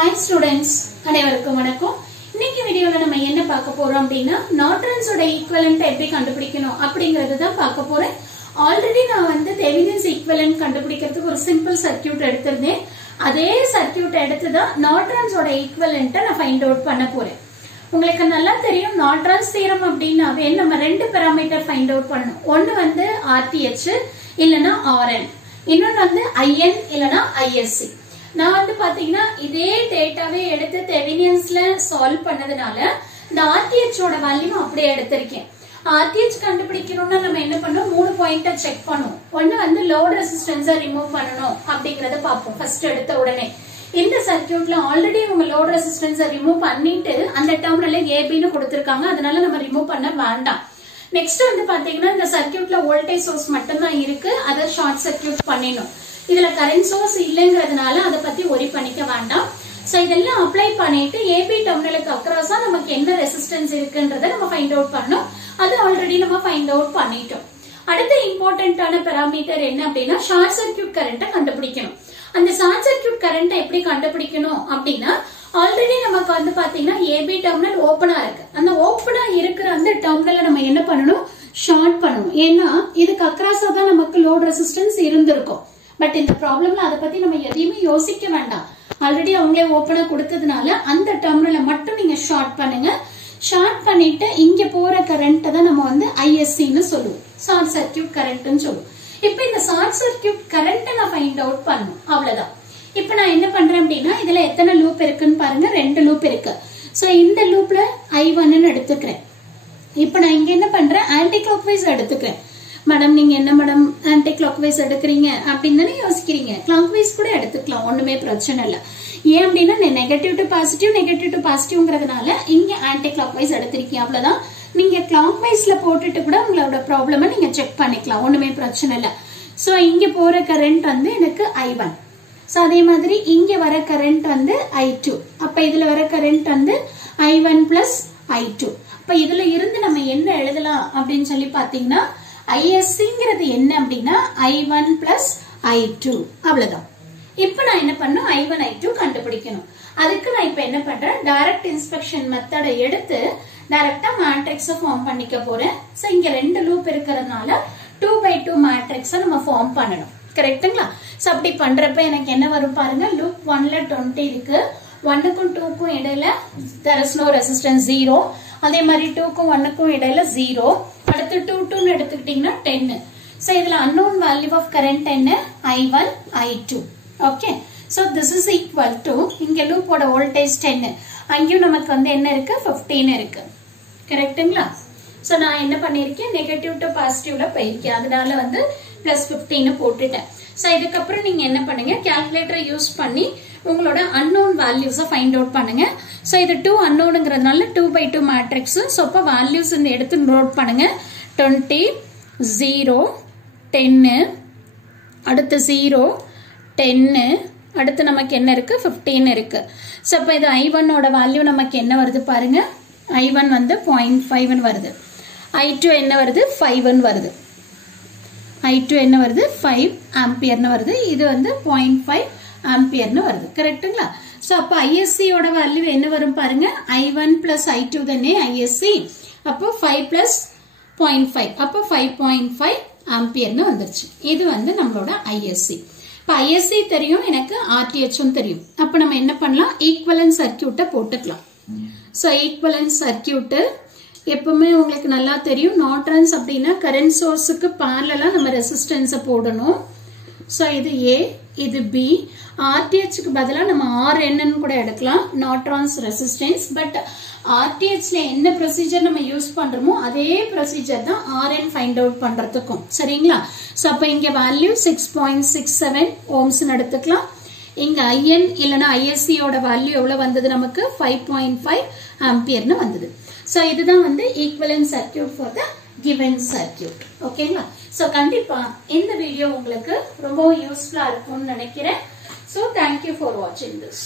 Hi students, அனைவருக்கும் வணக்கம். இன்னைக்கு வீடியோல நம்ம என்ன பார்க்க போறோம் அப்படினா நார்டன்ஸோட ஈக்குவலன்ட் எப்படி கண்டுபிடிக்கணும் அப்படிங்கறத தான் பார்க்க போறேன். ஆல்ரெடி நான் வந்து தெவினியன்ஸ் ஈக்குவலன்ட் கண்டுபிடிக்கிறதுக்கு ஒரு சிம்பிள் சர்க்யூட் எடுத்துர்ந்தேன். அதே சர்க்யூட் எடுத்து தான் நார்டன்ஸோட ஈக்குவலன்ட்ட நான் ஃபைண்ட் அவுட் பண்ண போறேன். உங்களுக்கு நல்லா தெரியும் நார்டன்ஸ் தியரம் அப்படினாவே நம்ம ரெண்டு பாராமீட்டர் ஃபைண்ட் அவுட் பண்ணனும். ஒன்னு வந்து RTH இல்லனா RN, இன்னொன்னு வந்து IN இல்லனா ISC. நான் வந்து பாத்தீங்கன்னா இதே டேட்டாவே எடுத்து தெவினியன்ஸ்ல சால்வ் பண்ணதுனால இந்த RTH ஓட வேல்யூ அப்படியே எடுத்திருக்கேன். RTH கண்டுபிடிக்கணும்னா நம்ம என்ன பண்ணோம், மூணு பாயிண்ட செக் பண்ணுவோம். ஒன்னு வந்து லோட் ரெசிஸ்டன்ஸை ரிமூவ் பண்ணணும் அப்படிங்கறத பார்ப்போம் ஃபர்ஸ்ட் எடுத்த உடனே. இந்த சர்க்யூட்ல ஆல்ரெடி உங்க லோட் ரெசிஸ்டன்ஸை ரிமூவ் பண்ணிட்டு அந்த டெர்மினல்ல ஏபின்னு கொடுத்திருக்காங்க, அதனால நம்ம ரிமூவ் பண்ண வேண்டாம். நெக்ஸ்ட் வந்து பாத்தீங்கன்னா இந்த சர்க்யூட்ல வோல்டேஜ் சோர்ஸ் மட்டும் தான் இருக்கு, அதை ஷார்ட் சர்க்யூட் பண்ணிடணும். இதுல கரண்ட் சோர்ஸ் இல்லங்கிறதுனால அதை பத்தி ஒரி பண்ணிக்க வேண்டாம். சோ இதெல்லாம் அப்ளை பண்ணிட்டு ஏபி டெர்மினலுக்கு அக்ராஸா நமக்கு என்ன ரெசிஸ்டன்ஸ் இருக்குன்றதை நம்ம ஃபைண்ட் அவுட் பண்ணோம். அது ஆல்ரெடி நம்ம ஃபைண்ட் அவுட் பண்ணிட்டோம். அடுத்த இம்பார்ட்டன்டான பாராமீட்டர் என்ன அப்படின்னா ஷார்ட் சர்க்யூட் கரண்ட்டை கண்டுபிடிக்கணும். அந்த ஷார்ட் சர்க்யூட் கரண்ட்டை எப்படி கண்டுபிடிக்கணும் அப்படின்னா ஆல்ரெடி நமக்கு வந்து பாத்தீங்கன்னா ஏபி டெர்மினல் ஓபனா இருக்கு. அந்த ஓபனா இருக்கிற அந்த டெர்மினலை நம்ம என்ன பண்ணணும், ஷார்ட் பண்ணணும். ஏன்னா இதுக்கு அக்ராஸா தான் நமக்கு லோட் ரெசிஸ்டன்ஸ் இருந்திருக்கும். பட் இந்த ப்ராப்ளம்ல அதை பத்தி நம்ம எதையுமே யோசிக்க வேண்டாம். ஆல்ரெடி அவங்களே ஓபனா கொடுத்ததுனால அந்த டெர்மினலை மட்டும் நீங்க ஷார்ட் பண்ணுங்க. ஷார்ட் பண்ணிட்டு இங்க போற கரண்ட் தான் நம்ம வந்து ISCன்னு சொல்லுவோம், ஷார்ட் சர்க்யூட் கரண்ட்னு சொல்லுவோம். இப்போ இந்த ஷார்ட் சர்க்யூட் கரண்ட்டை நான் ஃபைண்ட் அவுட் பண்ணணும், அவ்வளவுதான். இப்போ நான் என்ன பண்றேன் அப்படின்னா இதுல எத்தனை லூப் இருக்குன்னு பாருங்க, ரெண்டு லூப் இருக்கு. சோ இந்த லூப்ல I1ன்னு எடுத்துக்கிறேன். இப்போ நான் இங்க என்ன பண்றேன், ஆன்டி கிளாக்வைஸ் எடுத்துக்கிறேன். மேடம் நீங்க என்ன மேடம் ஆன்டி கிளாக்வைஸ் எடுக்கிறீங்க அப்படின்னு தானே யோசிக்கிறீங்க. கிளாக்வைஸ் கூட எடுத்துக்கலாம், ஒண்ணுமே பிரச்சனை இல்லை. ஏன் அப்படின்னா நெகட்டிவ் டு பாசிட்டிவ்ங்கிறதுனால இங்க ஆன்டி கிளாக்வைஸ் எடுத்திருக்கீங்க, அவ்வளவுதான். நீங்க கிளாக்வைஸ்ல போட்டுட்டு கூட உங்களோட ப்ராப்ளமை நீங்க செக் பண்ணிக்கலாம், ஒண்ணுமே பிரச்சனை இல்லை. சோ இங்க போற கரண்ட் வந்து எனக்கு I1. சோ அதே மாதிரி இங்க வர கரண்ட் வந்து I2. அப்ப இதுல வர கரண்ட் வந்து I1 பிளஸ் I2. அப்ப இதுல இருந்து நம்ம என்ன எழுதலாம் அப்படின்னு சொல்லி பாத்தீங்கன்னா ISCங்கிறது என்ன அப்படின்னா I1 பிளஸ் I2, அவ்வளவுதான். இப்ப நான் என்ன பண்ணும், I1 I2 கண்டுபிடிக்கணும். அதுக்கு நான் இப்ப என்ன பண்றேன், டைரக்ட் இன்ஸ்பெக்ஷன் மெத்தடை எடுத்து டைரக்டா மேட்ரிக்ஸை ஃபார்ம் பண்ணிக்க போறேன். சோ இங்க ரெண்டு லூப் இருக்கிறதுனால 2x2 மேட்ரிக்ஸை நம்ம ஃபார்ம் பண்ணணும், கரெக்ட்டுங்களா? சோ அப்படி பண்றப்ப எனக்கு என்ன வரும் பாருங்க, லூப் 1ல 20 இருக்கு. 1க்கும் 2க்கும் இடையில there is no resistance 0. அதே மாதிரி 2க்கும் 1க்கும் இடையில 0. அடுத்து 2 எடுத்துக்கிட்டீங்கன்னா 10. சோ இதுல unknown value of current என்ன, I1 I2. Okay, so this is equal to இங்க லூப்போட வோல்டேஜ் 10, அங்கேயும் நமக்கு வந்து என்ன இருக்கு, 15 இருக்கு, கரெக்ட்டுங்களா? சோ நான் என்ன பண்ணிருக்கேன், நெகட்டிவ் டு பாசிட்டிவ்ல போயிருக்கேன், அதனால வந்து பிளஸ் 15 போட்டுட்டேன். சோ இதுக்கப்புறம் நீங்க என்ன பண்ணுங்க, கால்குலேட்டரை யூஸ் பண்ணி உங்களோட unknown values ஃபைண்ட் அவுட் பண்ணுங்க. சோ இது 2 unknownங்கிறதுனால 2x2 மேட்ரிக்ஸ். சோ அப்ப வேல்யூஸ் இந்த எடுத்து நோட் பண்ணுங்க. 20 0 10, அடுத்து 0 10, அடுத்து நமக்கு என்ன இருக்கு, 15 இருக்கு. சோ அப்ப இது I1 ஓட வேல்யூ நமக்கு என்ன வருது பாருங்க, I1 வந்து 0.5 வருது. I2 என்ன வருது, 5 வருது. I2 என்ன வருது, 5 ஆம்பியர்னு வருது. இது வந்து 0.5 ஆம்பியர்னு வருது, கரெக்ட்டுங்களா? சோ அப்ப ISC ஓட வேல்யூ என்ன வரும் பாருங்க, I1 பிளஸ் I2 தானே ISC. அப்போ 5 பிளஸ் 0.5, அப்போ 5.5 ஆம்பியர்னு வந்துருச்சு. இது வந்து நம்மளோட ISC. இப்ப ISC தெரியும், எனக்கு RTHம் தெரியும். அப்ப நம்ம என்ன பண்ணலாம், ஈக்குவலன்ட் சர்க்யூட்டை போட்டுக்கலாம். சோ ஈக்குவலன்ட் சர்க்யூட் எப்பவுமே உங்களுக்கு நல்லா தெரியும், நார்டன்ஸ் அப்படின்னா கரண்ட் சோர்ஸுக்கு பேரலலா நம்ம ரெசிஸ்டன்ஸை போடணும். சோ இது A, இது B. RTHக்கு பதிலா நம்ம RN கூட எடுக்கலாம், நார்டன்ஸ் ரெசிஸ்டன்ஸ். பட் RTHல என்ன ப்ரொசீஜர் நம்ம யூஸ் பண்றோமோ அதே ப்ரொசீஜர் தான் RN ஃபைண்ட் அவுட் பண்றதுக்கும், சரிங்களா? சோ அப்ப இங்க வேல்யூ 6.67 ஓம்ஸ் எடுத்துக்கலாம். இங்க IN இல்லனா ISC ஓட வேல்யூ எவ்வளவு வந்தது நமக்கு, 5.5 ஆம்பியர்னு வந்தது. சோ இதுதான் வந்து equivalent circuit for the given circuit. ஓகேங்களா? சோ கண்டிப்பா இந்த வீடியோ உங்களுக்கு ரொம்ப யூஸ்ஃபுல்லா இருக்கும்னு நினைக்கிறேன். So thank you for watching this.